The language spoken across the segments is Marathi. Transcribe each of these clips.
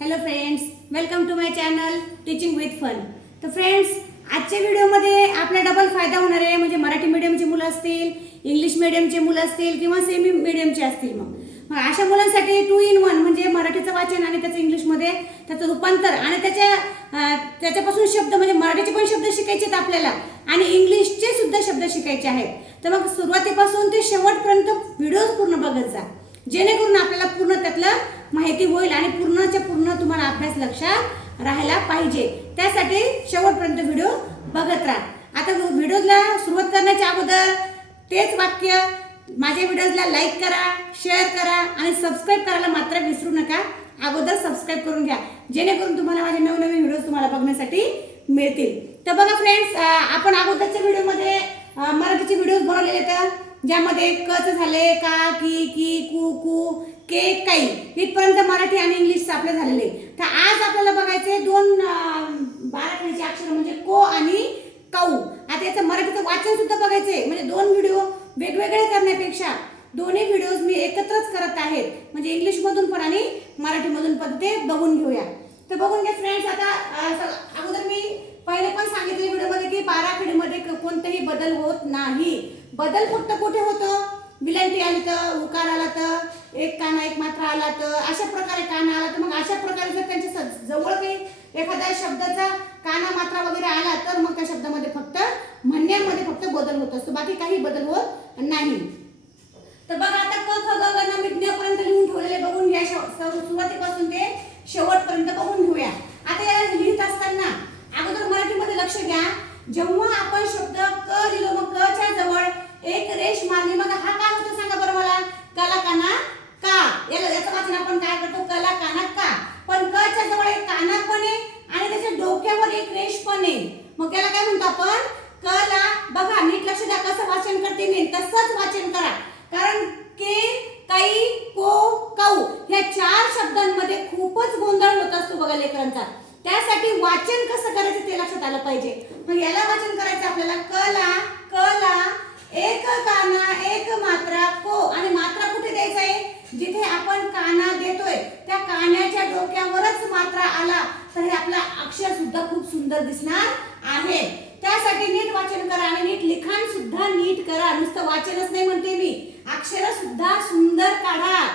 Hello friends welcome to my channel teaching with fun तर फ्रेंड्स आजच्या व्हिडिओमध्ये आपला डबल फायदा होणार आहे. म्हणजे मराठी मीडियमची मुलं असतील इंग्लिश मीडियमचे मुलं असतील किंवा सेमी मीडियमचे असतील मग. मग अशा मुलांसाठी टू इन वन म्हणजे मराठीचं वाचन आणि त्याचं इंग्लिशमध्ये त्याचं रूपांतर आणि त्याच्या त्याच्यापासून शब्द म्हणजे मराठीचे पण शब्द शिकायचे आहेत आपल्याला आणि इंग्लिशचे सुद्धा शब्द शिकायचे आहेत. तर मग सुरुवातीपासून ते शेवटपर्यंत व्हिडिओ पूर्ण बघत जा. जेणेकरून आपल्याला पूर्ण त्यातलं माहिती होईल आणि पूर्णच्या पूर्ण तुम्हाला अभ्यास लक्षात राहायला पाहिजे. त्यासाठी शेवटपर्यंत व्हिडिओ बघत राहा. आता व्हिडिओला सुरुवात करण्याच्या अगोदर तेच वाक्य माझ्या व्हिडिओजला लाईक करा शेअर करा आणि सबस्क्राईब करायला मात्र विसरू नका. अगोदर सबस्क्राईब करून घ्या. जेणेकरून तुम्हाला माझे नवनवीन व्हिडिओ तुम्हाला बघण्यासाठी मिळतील. तर बघा फ्रेंड्स आपण अगोदरच्या व्हिडिओमध्ये मराठीचे व्हिडिओज बनवलेले तर ज्यामध्ये कच झाले का की की कु कू के काही इथपर्यंत मराठी आणि इंग्लिश आपले झालेले. तर आज आपल्याला बघायचे दोन अं, बाराखडीचे अक्षर म्हणजे को आणि काऊ. आता याचं मराठीचं वाचन सुद्धा बघायचे म्हणजे दोन व्हिडिओ वेगवेगळे करण्यापेक्षा दोन्ही व्हिडिओज मी एकत्रच करत आहेत. म्हणजे इंग्लिशमधून पण आणि मराठीमधून पण ते बघून घेऊया. तर बघून घ्या फ्रेंड्स आता अगोदर मी पहिले पण सांगितले व्हिडिओमध्ये की बाराखडीमध्ये क- कोणतेही बदल होत नाही. बदल फक्त कुठे होतो? विलंटी आली तर उकार आला तर एक काना एक मात्रा आला तर अशा प्रकारे काना आला तर मग अशा प्रकारे जर त्यांच्या जवळ काही एखाद्या शब्दाचा काना मात्रा वगैरे आला तर मग त्या शब्दामध्ये फक्त म्हणण्यामध्ये फक्त बदल होत असतो. बाकी काही बदल होत नाही. तर बघा आता क ख ग न लिहून ठेवलेले बघून घ्या सुरुवातीपासून ते शेवटपर्यंत बघून घेऊया. आता याला लिहित असताना अगोदर मराठीमध्ये लक्ष घ्या. जेव्हा आपण शब्द क लिहिलो मग क च्या जवळ एक रेष मारली. मग हा काय होतो सांगा बरं मला? कला काना का? याला याचं वाचन आपण काय करतो? कला काना का? पण क च्या जवळ एक काना पण आहे आणि त्याच्या डोक्यावर एक रेष पण आहे. मग त्याला काय म्हणतो आपण? कला बघा नीट लक्ष द्या कसं वाचन करते मी. तसंच वाचन करा. कारण के काही को काऊ या चार शब्दांमध्ये खूपच गोंधळ होत असतो बघा लेकरांचा. त्यासाठी वाचन कसं करायचं ते लक्षात आलं पाहिजे. मग याला वाचन करायचं आपल्याला कला कला एक काना एक मात्रा को. आणि मात्रा कुठे द्यायचा आहे? जिथे आपण काना देतोय त्या कान्याच्या डोक्यावरच मात्रा आला तर हे आपला अक्षर सुद्धा खूप सुंदर दिसणार आहे. त्यासाठी नीट वाचन करा आणि नीट लिखाण सुद्धा नीट करा. नुसतं वाचनच नाही म्हणते मी. अक्षर सुद्धा सुंदर काढा.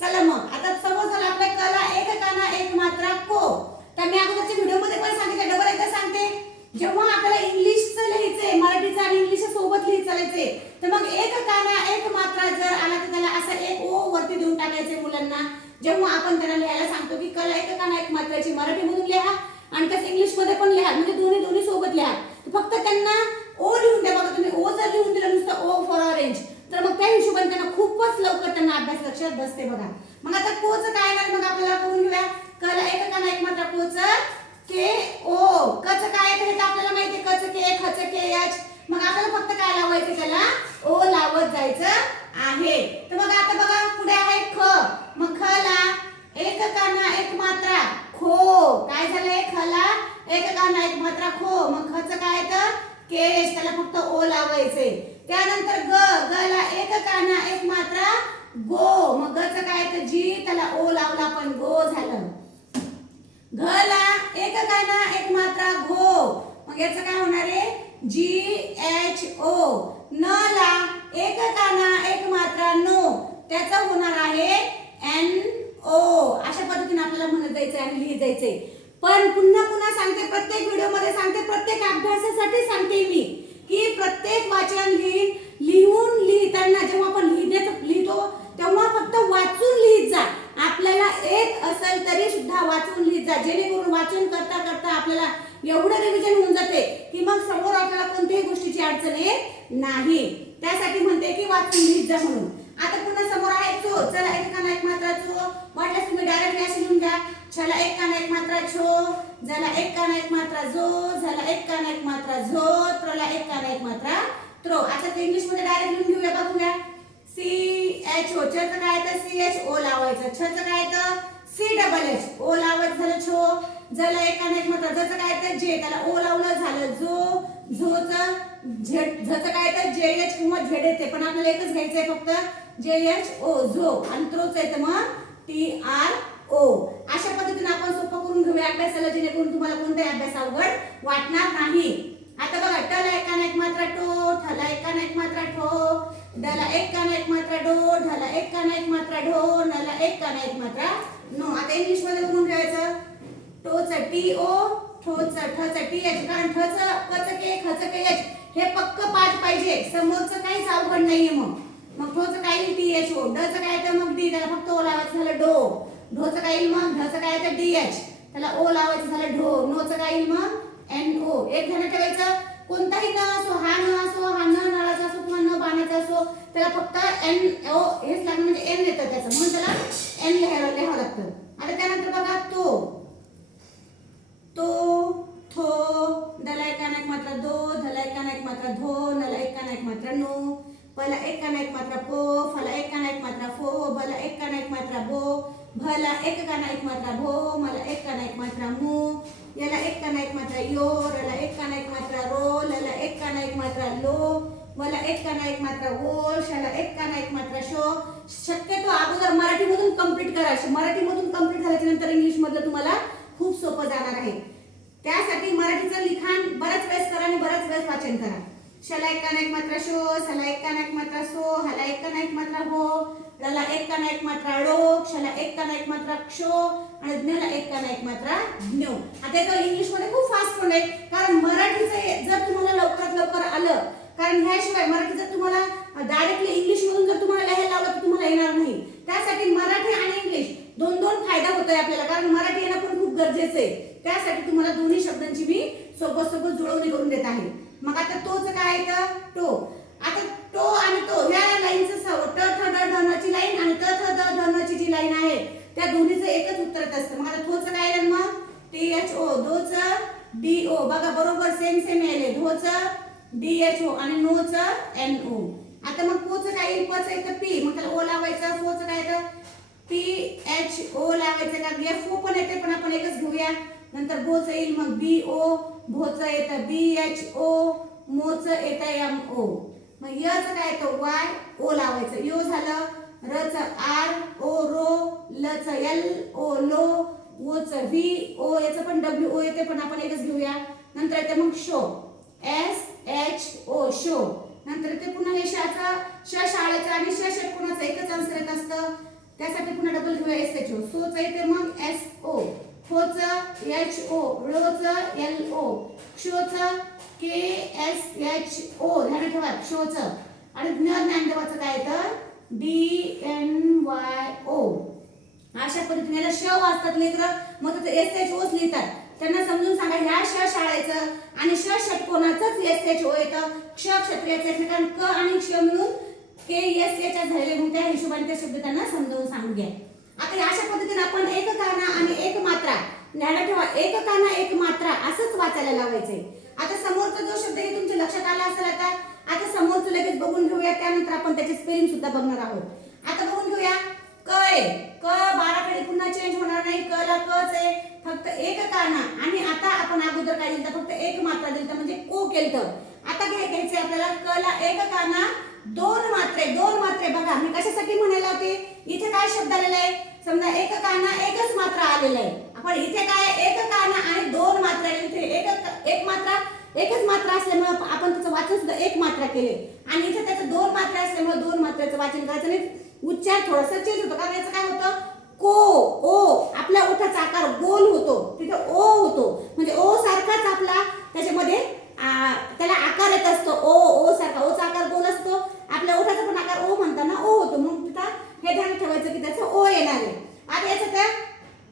चला मग. आता समोर झाला आपल्या कला एक काना एक मात्रा को. तर मी अगोदरच्या व्हिडिओमध्ये पण सांगितलं डबल एकदा सांगते. जेव्हा आपल्याला इंग्लिशचं लिहायचंय मराठीचं आणि इंग्लिश सोबत लिहायचंय तर मग एक काना एक मात्रा जर आला तर त्याला असं एक ओ वरती देऊन टाकायचंय मुलांना. जेव्हा आपण त्यांना लिहायला सांगतो की कला एक काना एक मात्राची मराठीमधून लिहा आणि त्याच इंग्लिशमध्ये पण लिहा म्हणजे दोन्ही दोन्ही सोबत लिहा. फक्त त्यांना ओ लिहून द्या. बघा तुम्ही ओ जर लिहून दिलं नुसतं ओ फॉर ऑरेंज तर मग त्या हिशोबाने त्यांना खूपच लवकर त्यांना अभ्यास लक्षात बसते बघा. मग आता कोच काय मग आपल्याला करून घेऊया कला एक काना एक मात्रा कोच? के ओ कच काय आहे ते तर आपल्याला माहिती आहे कच के खच के एच मग आपल्याला फक्त काय लावायचं त्याला? ओ लावत जायचं आहे. तर मग आता बघा पुढे आहे ख. मग ख ला एक काना एक मात्रा खो. काय झालंय? खला एक काना एक मात्रा खो. मग खच काय तर? केश. त्याला फक्त ओ लावायचे. त्यानंतर ग ग ला एक काना एक मात्रा गो. मग गच काय तर? जी त्याला ओ लावला पण गो झालं. घला एक काना एक मात्रा घो मग याचं काय होणार आहे? G H O. न ला एक काना एक मात्रा नो. त्याचा होणार आहे एन ओ. अशा पद्धतीने आपल्याला म्हणत जायचं आणि लिहित जायचंय. पण पुन्हा पुन्हा सांगते प्रत्येक व्हिडिओमध्ये सांगते प्रत्येक अभ्यासासाठी सांगते मी की प्रत्येक वाचन लिहि लिहून लिहिताना जेव्हा आपण लिहिण्यात लिहितो तेव्हा फक्त वाचून लिहित जा. आपल्याला येत असेल तरी सुद्धा वाचून लिहित जा. जेणेकरून वाचन करता करता आपल्याला एवढं रिव्हिजन होऊन जाते की मग समोर आपल्याला कोणत्याही गोष्टीची अडचण येत नाही. त्यासाठी म्हणते की वाचून लिहित जा म्हणून. आता पुन्हा समोर आहे चो. चला एक काना एक मात्रा चो. वाटल्यास तुम्ही डायरेक्ट असे लिहून घ्या. चला एक काना एक मात्रा छो झाला एक काना एक मात्रा जो. झाला एक काना एक मात्रा झो. त्रला एक काना एक मात्रा त्रो. आता ते इंग्लिशमध्ये डायरेक्ट लिहून घेऊया बघूया. सी एच ओ च काय तर सी एच ओ लावायचं. छ काय तर सी डबल एच ओ लावत झालं छो. झालं एकाने एक मात्रा जसं काय तर जे. त्याला ओ लावलं झालं. जो झोच झेड. जसं काय तर जे एच किंवा झेड येते. पण आपल्याला एकच घ्यायचंय फक्त जे एच ओ झो. आणि त्रोच येतं मग टी आर ओ अशा पद्धतीने आपण सोपं करून घेऊया अभ्यासाला जेणेकरून तुम्हाला कोणताही अभ्यास अवघड वाटणार नाही. आता बघा टला एकाने एक मात्रा टो ठला एकाने एक मात्रा ठो डला एक काना एक मात्रा डो ढला एक काना एक मात्रा ढो नला एक काना एक मात्रा नो आता इंग्लिशमध्ये बघून ठेवायचं टोच टी ओ ठोच ठच टी एच कारण ठच कच के खच के एच हे पक्क पाठ पाहिजे. समोरचं काहीच अवघड नाहीये मग. मग ठोच काही टी एच ओ डच काय तर मग डी त्याला फक्त ओ लावायचं झालं डो ढोचं काय येईल मग? ढचं काय तर डी एच त्याला ओ लावायचं झालं ढो. नोचं काय येईल मग? एन ओ एक झालं ठेवायचं. कोणताही न असो हा न असो हा न नळाचा असो किंवा न बाणाचा असो त्याला फक्त एन ओ हेच लागणार म्हणजे एन येतं त्याचं म्हणून त्याला एन लिहावं लिहावं लागतं आता त्यानंतर बघा तो तो थो दला एकाना एक मात्रा दो धला एकाना एक मात्रा धो नला एकाना एक मात्रा नो पला एकाना एक मात्रा पो फला एकाना एक मात्रा फो बला एकाना एक मात्रा बो भला एक काना एक मात्रा भो मला एक काना एक मात्रा मू याला एक काना एक मात्रा यो रला एक काना एक मात्रा रो लला एक काना एक मात्रा लो मला एक काना एक मात्रा ओ शाला एक काना एक मात्रा शो. शक्यतो अगोदर मराठीमधून कंप्लीट करा. मराठीमधून कंप्लीट झाल्याच्यानंतर इंग्लिश मधलं तुम्हाला खूप सोपं जाणार आहे. त्यासाठी मराठीचं लिखाण बऱ्याच वेळेस करा आणि बऱ्याच वेळेस वाचन करा. शला एक काना एक मात्रा शो सला एक काना एक मात्रा सो हला एक काना एक मात्रा हो रला एक काना एक मात्रा ळो क्षला एक काना एक मात्रा क्षो आणि ज्ञला एक काना एक मात्रा ज्ञो. आता याचं इंग्लिशमध्ये खूप फास्ट पण आहे कारण मराठीचं जर तुम्हाला लवकरात लवकर आलं कारण ह्याशिवाय मराठी जर तुम्हाला डायरेक्टली इंग्लिश मधून जर तुम्हाला लिहायला लावलं तर तुम्हाला येणार नाही. त्यासाठी मराठी आणि इंग्लिश दोन दोन फायदा होतोय आपल्याला कारण मराठी येणं पण खूप गरजेचं आहे. त्यासाठी तुम्हाला दोन्ही शब्दांची मी सोबत सोबत जुळवणी करून देत आहे. मग आता तोच काय येतं टो आता टो आणि तो ह्या लाईनचं सव ट ठ धनाची लाईन आणि त थ द धनाची जी लाईन आहे त्या दोन्हीचं एकच उत्तर असतं. मग आता थोच काय येईल मग? टी एच ओ दोच डी ओ बघा बरोबर सेम सेम यायले. धोच डी एच ओ आणि नोच एन ओ आता मग पोच काय येईल? पच येतं पी मग त्याला ओ लावायचं सोच काय येतं? पी एच ओ लावायचं का? एफ ओ पण येते पण आपण एकच घेऊया. नंतर बोच येईल मग बी ओ भोचं येतं बी एच ओ मोचं येतं एम ओ मग यच काय येतं? वाय ओ लावायचं. यो झालं रच आर ओ रो लच एल ओ लो ओच व्ही ओ याचं पण डब्ल्यू ओ येते पण आपण एकच घेऊया. नंतर येते मग शो. एस एच ओ शो. नंतर ते पुन्हा हे शाचं श शाळेचं आणि श षटकोणाचं एकच आन्सर येत असतं. त्यासाठी पुन्हा डबल घेऊया एस एच ओ सोच येते मग एस ओ खोच एच ओ ळोच एल ओ क्षोच के एस एच ओ ध्यान ठेवा क्षोच. आणि ज्ञ ज्ञानदेवाचं काय येतं? डी एन वाय ओ अशा पद्धतीने याला श वाचतात लेकर. मग तिथे एस एच ओच लिहितात. त्यांना समजून सांगा ह्या श शाळेचं आणि श षटकोनाचंच एस एच ओ येतं. क्ष क्षत्रियाचं एकमेकांना कारण क आणि क्ष मिळून के एस एच झालेले मग त्या हिशोबाने ते शब्द त्यांना समजावून सांगू घ्या. आता अशा पद्धतीने आपण एक काना आणि एक मात्रा ध्यानात ठेवा एक काना एक मात्रा असंच वाचायला लावायचंय. आता समोरचा जो शब्द हे तुमच्या लक्षात आला असेल आता? आता समोरचं लगेच बघून घेऊया त्यानंतर आपण त्याचे स्पेलिंग सुद्धा बघणार आहोत. आता बघून घेऊया. क आहे. क बाराकडे पुन्हा चेंज होणार नाही. क ला कच आहे. फक्त एक काना आणि आता आपण अगोदर काय दिलं फक्त एक मात्रा दिलं म्हणजे को केलं आता काय घ्यायचंय आपल्याला. क ला एक काना दोन मात्रे दोन मात्रे बघा. मी कशासाठी म्हणायला होते? इथे काय शब्द आलेला आहे? समजा एक काना एकच मात्रा आलेला आहे. आपण इथे काय एक काना आणि दोन मात्रा इथे एक एक मात्रा एकच मात्रा असल्यामुळे आपण त्याचं वाचन सुद्धा एक मात्रा केले आणि इथे त्याचं दोन मात्रा असल्यामुळे दोन मात्राचं वाचन करायचं आणि उच्चार थोडासा चेंज होतो. कारण याचं काय होतं? को ओ आपल्या ओठाचा आकार गोल होतो. तिथे ओ होतो. म्हणजे ओ सारखाच आपला त्याच्यामध्ये त्याला आकार येत असतो. ओ ओ सारखा. ओचा आकार गोल असतो. आपल्या ओठाचा पण आकार ओ म्हणताना ओ होतो. मग हे ध्यान ठेवायचं की त्याचं ओ येणार आहे. आता याचं त्या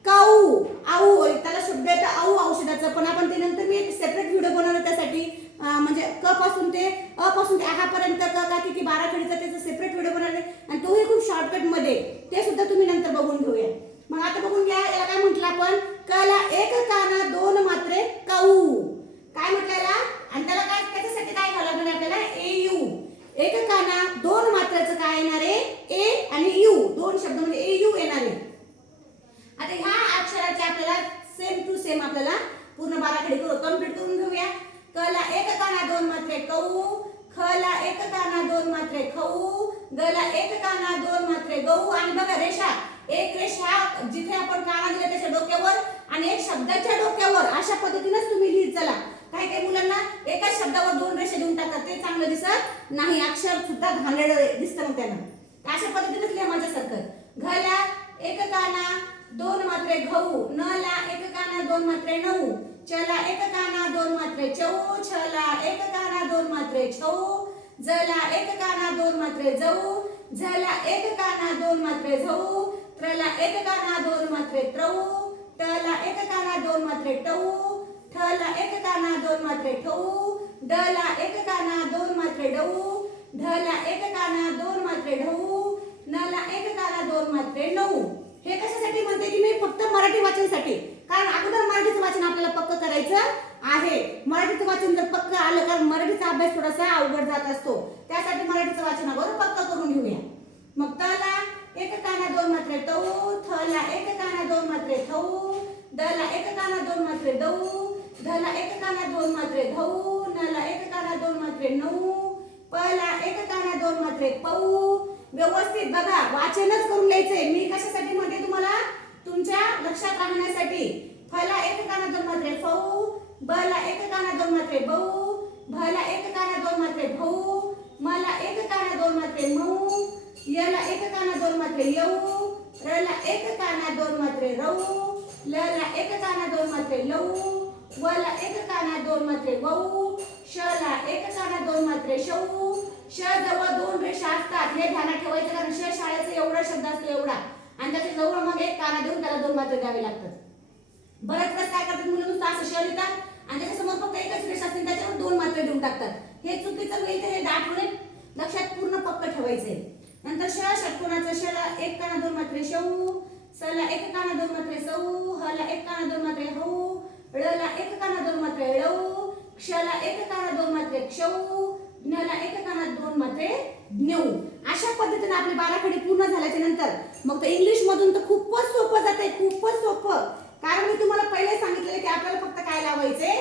काऊ आऊ त्याला शब्द येतं आऊ औषधाचं. पण आपण ते नंतर मी एक सेपरेट व्हिडिओ बनवला त्यासाठी. म्हणजे क पासून ते अ पासून ते आहापर्यंत क का की बारा खडीचा त्याचं सेपरेट व्हिडिओ बनवले. आणि तोही खूप शॉर्टकटमध्ये ते सुद्धा तुम्ही नंतर बघून घेऊया मग आता बघून घ्या याला काय म्हटलं आपण कला एक काना दोन मात्रे काऊ काय म्हटलं याला आणि त्याला काय त्याच्यासाठी काय घालावं लागणार आपल्याला ए यू एक काना दोन मात्राचं काय येणार आहे ए आणि यू दोन शब्द म्हणजे ए यू येणार आहे आता ह्या अक्षराचे आपल्याला सेम टू सेम आपल्याला पूर्ण बाराखडी करू कंप्लीट करून घेऊया कला एक काना दोन मात्रे कऊ खला एक काना दोन मात्रे खऊ गला एक काना दोन मात्रे गहू आणि बघा रेषा. एक रेषा जिथे आपण काना दिला त्याच्या डोक्यावर आणि एक शब्दाच्या डोक्यावर अशा पद्धतीनेच तुम्ही लिहित चला. काही काही मुलांना एकाच शब्दावर दोन रेषा देऊन टाकतात. ते चांगलं दिसत नाही. अक्षर सुद्धा घाणेरडं दिसतं मग त्यांना. अशा पद्धतीनेच लिहा माझ्यासारखं. घला एक काना दोन मात्रे गहू. न ला एक काना दोन मात्रे नऊ. चला एक काना दोन मात्रे चऊ छला एक काना दोन मात्रे छऊ जला एक काना दोन मात्रे जाऊ झला एक काना दोन मात्रे झऊ त्रला एक काना दोन मात्रे त्रऊ टला एक काना दोन मात्रे टऊ ठला एक काना दोन मात्रे ठऊ डला एक काना दोन मात्रे डऊ ढला एक काना दोन मात्रे ढऊ नला एक काना दोन मात्रे नऊ. हे कशासाठी म्हणते की मी फक्त मराठी वाचनसाठी? कारण अगोदर मराठीचं वाचन आपल्याला पक्क करायचं. आहे. मराठीचं वाचन जर पक्क आलं कारण मराठीचा अभ्यास थोडासा अवघड जात असतो. त्यासाठी मराठीचं वाचन अगोदर पक्क करून घेऊया. मग तला एक काना दोन मात्रे तऊ थला एक काना दोन मात्रे थऊ दला एक काना दोन मात्रे दऊ धला एक काना दोन मात्रे धऊ नला एक काना दोन मात्रे नऊ पला एक काना दोन मात्रे पऊ. व्यवस्थित बघा वाचनच करून लिहायचंय मी कशासाठी म्हणते तुम्हाला? तुमच्या लक्षात राहण्यासाठी. फला एक काना दोन मात्रे फऊ बला एक काना दोन मात्रे बऊ भला एक काना दोन मात्रे भाऊ मला एक काना दोन मात्रे मऊ यला एक काना दोन मात्रे येऊ रला एक काना दोन मात्रे रऊ लला एक काना दोन मात्रे लऊ वला एक काना दोन मात्रे वऊ शला एक काना दोन मात्रे शऊ श जवळ दोन रेषा असतात हे ध्यानात ठेवायचं कारण श शाळेचा एवढा शब्द असतो एवढा. आणि त्याच्याजवळ मग एक काना देऊन त्याला दोन मात्रे द्यावे लागतात. बऱ्याच वेळेस काय करतात मुलं नुसतं असं श लिहितात आणि त्याच्यासमोर फक्त एकच रेष असते त्याच्यावर दोन मात्रे देऊन टाकतात. हे चुकीचं होईल तर हे दाटवणे लक्षात पूर्ण पक्क ठेवायचे. नंतर श षटकोणाचं शला एक काना दोन मात्रे शऊ सला एक काना दोन मात्रे सऊ हला एक काना दोन मात्रे हऊ ळला एक काना दोन मात्रे ळऊ क्षला एक काना दोन मात्रे क्षऊ ज्ञला एक काना दोन मात्रे ज्ञऊ अशा पद्धतीने आपली बाराखडी पूर्ण झाल्याच्यानंतर मग तर इंग्लिश मधून तर खूपच सोपं जाते खूपच सोपं. कारण मी तुम्हाला पहिले सांगितलेलं की आपल्याला फक्त काय लावायचे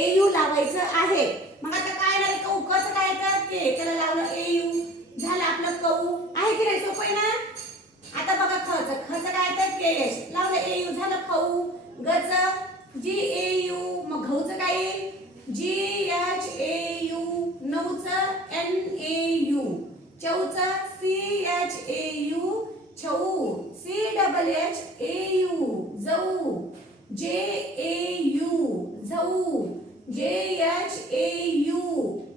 एयू लावायचं आहे. मग आता काय नाही कऊ काय तर के त्याला लावलं एयू झालं आपलं कऊ आहे की नाही सोपं आहे ना आता बघा खच खच काय तर के यश लावलं एयू झालं खाऊ गच जी ए यू मग घऊचं काय जी एच ए यू नऊच एन ए यू चौच C H A U Chhau C double H A U जाऊ जे ए यू जाऊ जे एच ए यू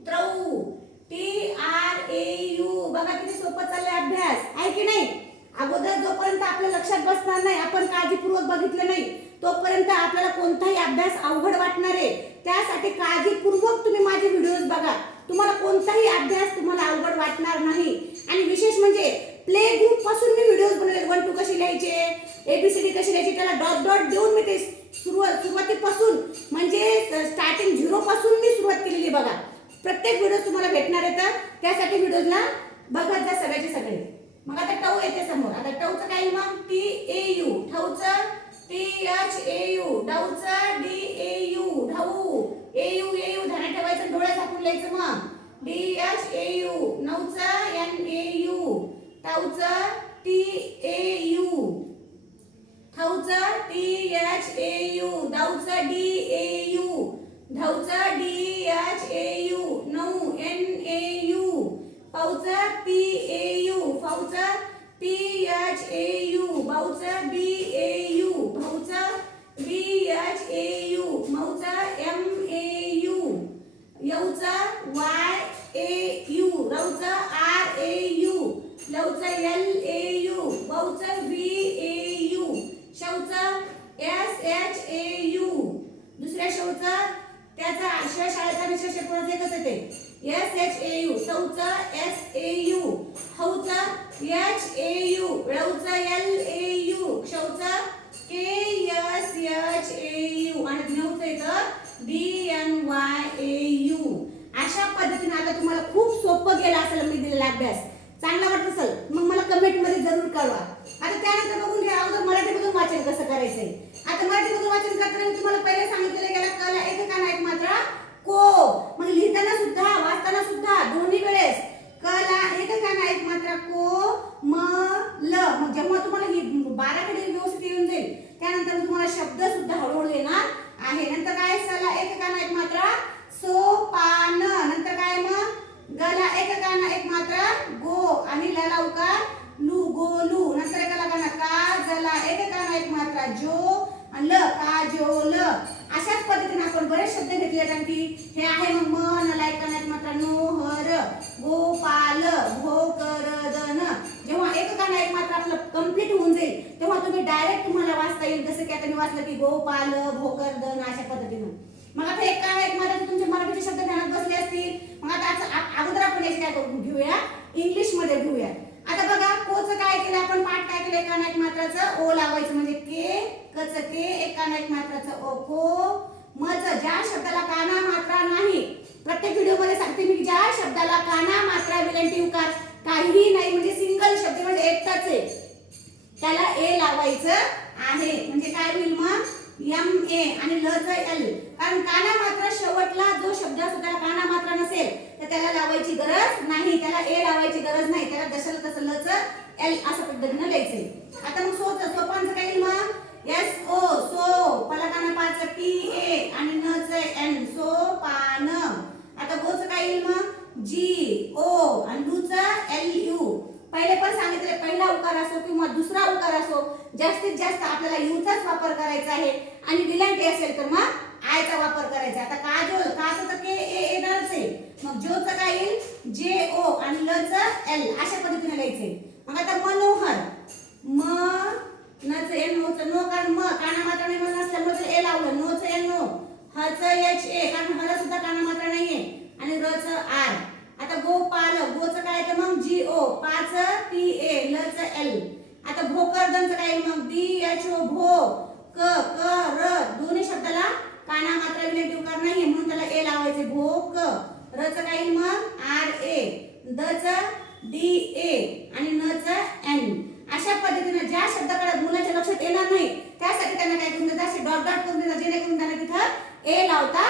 त्रऊ टी आर ए यू बघा किती सोपं चाललंय अभ्यास आहे की नाही अगोदर जोपर्यंत आपल्या लक्षात बसणार नाही आपण काळजीपूर्वक बघितलं नाही तोपर्यंत आपल्याला कोणताही अभ्यास अवघड वाटणार आहे त्यासाठी काळजीपूर्वक तुम्ही माझे व्हिडिओज बघा. तुम्हाला कोणताही अभ्यास तुम्हाला अवघड वाटणार नाही. आणि विशेष म्हणजे प्ले ग्रुपपासून मी व्हिडिओज बनवले. वन टू कशी लिहायचे? एबीसीडी कशी लिहायची? त्याला डॉट डॉट देऊन मी ते सुरुवात सुरुवातीपासून म्हणजे स्टार्टिंग झिरोपासून मी सुरुवात केलेली बघा. प्रत्येक व्हिडिओ तुम्हाला भेटणार आहे तर त्यासाठी व्हिडिओजला बघत जा सगळ्याचे सगळे. मग आता टव येते समोर. आता टवचं काय मग? टी ए यू ठऊचं टी एच ए यू डाऊचा डी ए यू ढाऊ ए यू ए यू ध्यानात ठेवायचं डोळे झाकून लिहायचं मग डी एच ए यू नऊचा एन ए यू टाऊचा टी ए यू ठाऊचा टी एच ए यू डाऊचं डी ए यू ढऊचं डी एच ए यू नऊ एन ए यू पाऊचा पी ए यू फाऊचा पी एच ए यू भाऊचा बी ए यू भाऊचा बी एच ए यू माऊचं एम ए यू यऊचं वाय ए यू रऊचं आर ए यू लवचा एल ए यू वाऊचं व्ही ए यू शवचा एस एच ए यू दुसऱ्या शवचा त्याचा आश्रय शाळेचा निश्चय षटकोणाचं एकच येते एस एच ए यू चौचा एस ए यू हौचं एच ए यू ळवचं L A U क्षवचं K S H A U आणि नऊचं येतं B N Y A U अशा पद्धतीने आता तुम्हाला खूप सोपं गेलं असेल मी दिलेला अभ्यास चांगला वाटत असेल मग मला कमेंटमध्ये जरूर कळवा आता त्यानंतर बघून घ्या अगोदर मराठीमधून वाचन कसं करायचंय आता मराठीमधून वाचन करताना मी तुम्हाला पहिले सांगितलेलं गेला कला एक काना एक मात्रा को मग लिहिताना सुद्धा वाचताना सुद्धा दोन्ही वेळेस कला एक काना एक मात्रा को म ल मग जेव्हा तुम्हाला ही बाराकडे व्यवस्थित येऊन जाईल त्यानंतर तुम्हाला श शब्द सुद्धा हळूहळू येणार आहे नंतर काय सला एक काना एक मात्रा सो पान नंतर काय मग गला एक काना एक मात्रा गो आणि लला उकार लू गो लू नंतर एकाला काना का जला एक काना एक मात्रा जो आणि ल का जो ल अशाच पद्धतीने आपण बरेच शब्द घेतले आहेत आणखी हे आहे मग मन लायक काना एक मात्रा नो हर गोपाल भोकरदन जेव्हा एक काना एक मात्र आपलं कंप्लीट होऊन जाईल तेव्हा म्हणजे तुम्ही डायरेक्ट तुम्हाला वाचता येईल जसं की आता मी वाचलं की गोपाल भोकरदन अशा पद्धतीनं. मग आता एक काय एक तुमचे मराठीचे शब्द ध्यानात बसले असतील मग आता अगोदर आपण याचे काय घेऊया. इंग्लिशमध्ये घेऊया. आता बघा कोच काय केलं आपण? पाठ काय केलं एका नायक मात्राचं? ओ लावायचं. म्हणजे के कच के एका एक मात्राचं. ओ को मच ज्या शब्दाला काना मात्रा नाही. प्रत्येक व्हिडिओमध्ये सांगते मी ज्या शब्दाला काना मात्रा विलंटी उकार काहीही नाही. म्हणजे सिंगल शब्द म्हणजे एकटाच. आहे त्याला ए लावायचं आहे. म्हणजे काय होईल मग? एम ए आणि ल च एल कारण काना मात्र शेवटला जो शब्द असतो त्याला काना मात्र नसेल तर त्याला लावायची गरज नाही. त्याला ए लावायची गरज नाही. त्याला जशाला तसं ल च एल असं पद्धतीनं लिहायचंय आता मग सोच सोपांचं काय येईल मग एस ओ सो पलकाना पाच पी ए आणि न च एन सो पान आता गोच काय येईल मग जी ओ आणि लू च एल यू पहिले पण सांगितले पहिला उकार असो किंवा दुसरा उकार असो जास्तीत जास्त आपल्याला यूचाच वापर करायचा आहे आणि विलंटी असेल तर मग आयचा वापर करायचा आता काजोल काचं तर के ए येणारच आहे मग जोचं काय येईल जे ओ आणि ल च एल अशा पद्धतीने लिहायचे मग आता मनोहर म नच एन नो च नो कारण म काना मात्रा नाही म्हणून असल्यामुळे त्याला ए लावलं नो च एन नो ह च एच ए कारण हला सुद्धा काना मात्रा नाहीये आणि र च आर आता गोपाल गोच काय तर मग जी ओ पाच पी ए ल च एल आता भोकरदनचं काय येईल मग बी एच ओ भो क क र दोन्ही शब्दाला काना मात्रा विलेट उकार नाहीये म्हणून त्याला ए लावायचे भो क र च काय येईल मग आर ए द च डी ए आणि न च एन अशा पद्धतीने ज्या शब्दाकडे मुलाच्या लक्षात येणार नाही त्यासाठी त्यांना काय करून देतात असे डॉट डॉट करून देतात जेणेकरून त्यांना तिथं ए लावता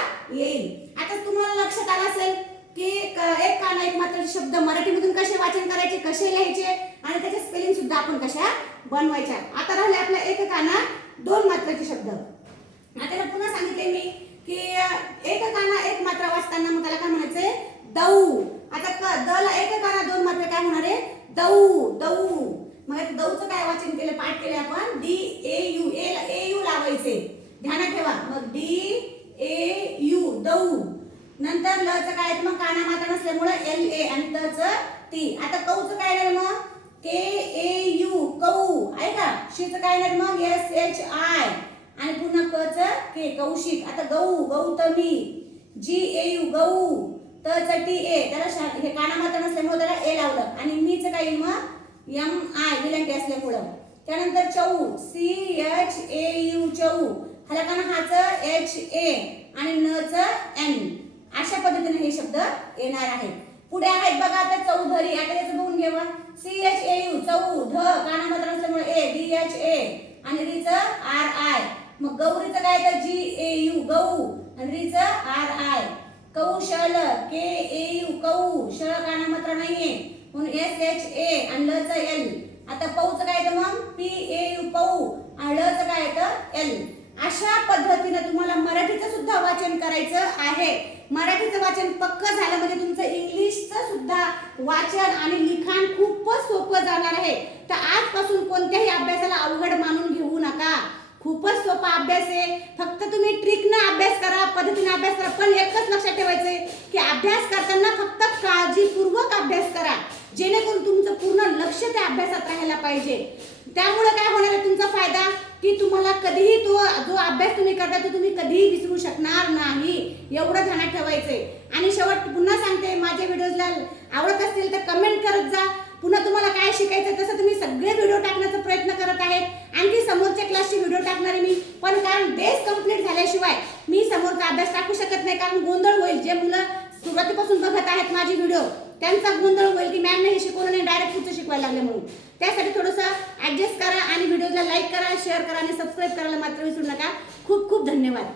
येईल आता तुम्हाला लक्षात आलं असेल की एक काना एक मात्र शब्द मराठीमधून कसे वाचन करायचे कसे लिहायचे आणि त्याचे स्पेलिंग सुद्धा आपण कशा बनवायच्या. आता राहिले आपल्या एक काना दोन मात्राचे शब्द. आता पुन्हा सांगितले मी की एक काना एक मात्रा वाचताना मग त्याला काय म्हणायचंय दऊ. आता द ला एक काना दोन मात्र काय होणार आहे? दऊ दऊ. मग दऊचं काय वाचन केलं? पाठ केले आपण? D A U. ए ला ए यू लावायचे. ध्यानात ठेवा. मग डी ए यू दऊ नंतर ल च काय मग? काना माता नसल्यामुळे एल ए आणि त च ती. आता कऊचं काय येणार मग? के ए यू कऊ ऐका का? शीचं काय येणार मग? S H I. आणि पुन्हा क च के कौशिक आता गऊ गौतमी जी ए यू गऊ त च टी ए. त्याला शा- हे काना माता नसल्यामुळे त्याला ए लावलं. आणि मीचं काय येईल मग? M I. विलंटी असल्यामुळं. त्यानंतर चौ सी एच ए यू चौ ह्याला काना हाच एच ए आणि न च एन. अशा पद्धतीने हे शब्द येणार आहेत. पुढे आहेत बघा आता चौधरी आता याचं बघून घेवा सी एच ए यू चौ ध कानामात्र असल्यामुळे ए डी एच ए आणि रीच आर आय. मग गौरीचं काय तर? जी ए यू गौ. आणि रीच आर आय. कौशल के ए यू कौ. श कानामात्र नाहीये. म्हणून एस एच ए आणि ल च एल. आता पौचं काय तर मग? पी ए यू पौ. आणि ल च काय तर? एल. अशा पद्धतीने तुम्हाला मराठीचं सुद्धा वाचन करायचं आहे. मराठीचं वाचन पक्क झालं म्हणजे तुमचं इंग्लिशचं सुद्धा वाचन आणि लिखाण खूपच सोपं जाणार आहे. तर आजपासून कोणत्याही अभ्यासाला अवघड मानून घेऊ नका. खूपच सोपा अभ्यास आहे. फक्त तुम्ही ट्रिकनं अभ्यास करा पद्धतीने अभ्यास करा पण एकच लक्षात ठेवायचंय की अभ्यास करताना फक्त काळजीपूर्वक अभ्यास करा. जेणेकरून तुमचं पूर्ण लक्ष त्या अभ्यासात राहायला पाहिजे. त्यामुळे काय होणार आहे? तुमचा फायदा की तुम्हाला कधीही तो जो अभ्यास तुम्ही करता तो तुम्ही कधीही विसरू शकणार नाही. एवढं ध्यानात ठेवायचंय. आणि शेवट पुन्हा सांगते माझ्या व्हिडिओजला आवडत असतील तर कमेंट करत जा. पुन्हा तुम्हाला काय शिकायचं तसं तुम्ही सगळे व्हिडिओ टाकण्याचा प्रयत्न करत आहेत. आणखी समोरच्या क्लासचे व्हिडिओ टाकणार आहे मी. पण कारण बेस कंप्लीट झाल्याशिवाय मी समोरचा अभ्यास टाकू शकत नाही. कारण गोंधळ होईल. जे मुलं सुरुवातीपासून बघत आहेत माझी व्हिडिओ त्यांचा गोंधळ होईल की मॅमने हे शिकवलं नाही डायरेक्ट पुढचं शिकवायला लागले म्हणून. त्यासाठी थोडंसं ऍडजस्ट करा आणि व्हिडिओला लाईक करा शेअर करा आणि सबस्क्राईब करायला मात्र विसरू नका. खूप खूप धन्यवाद.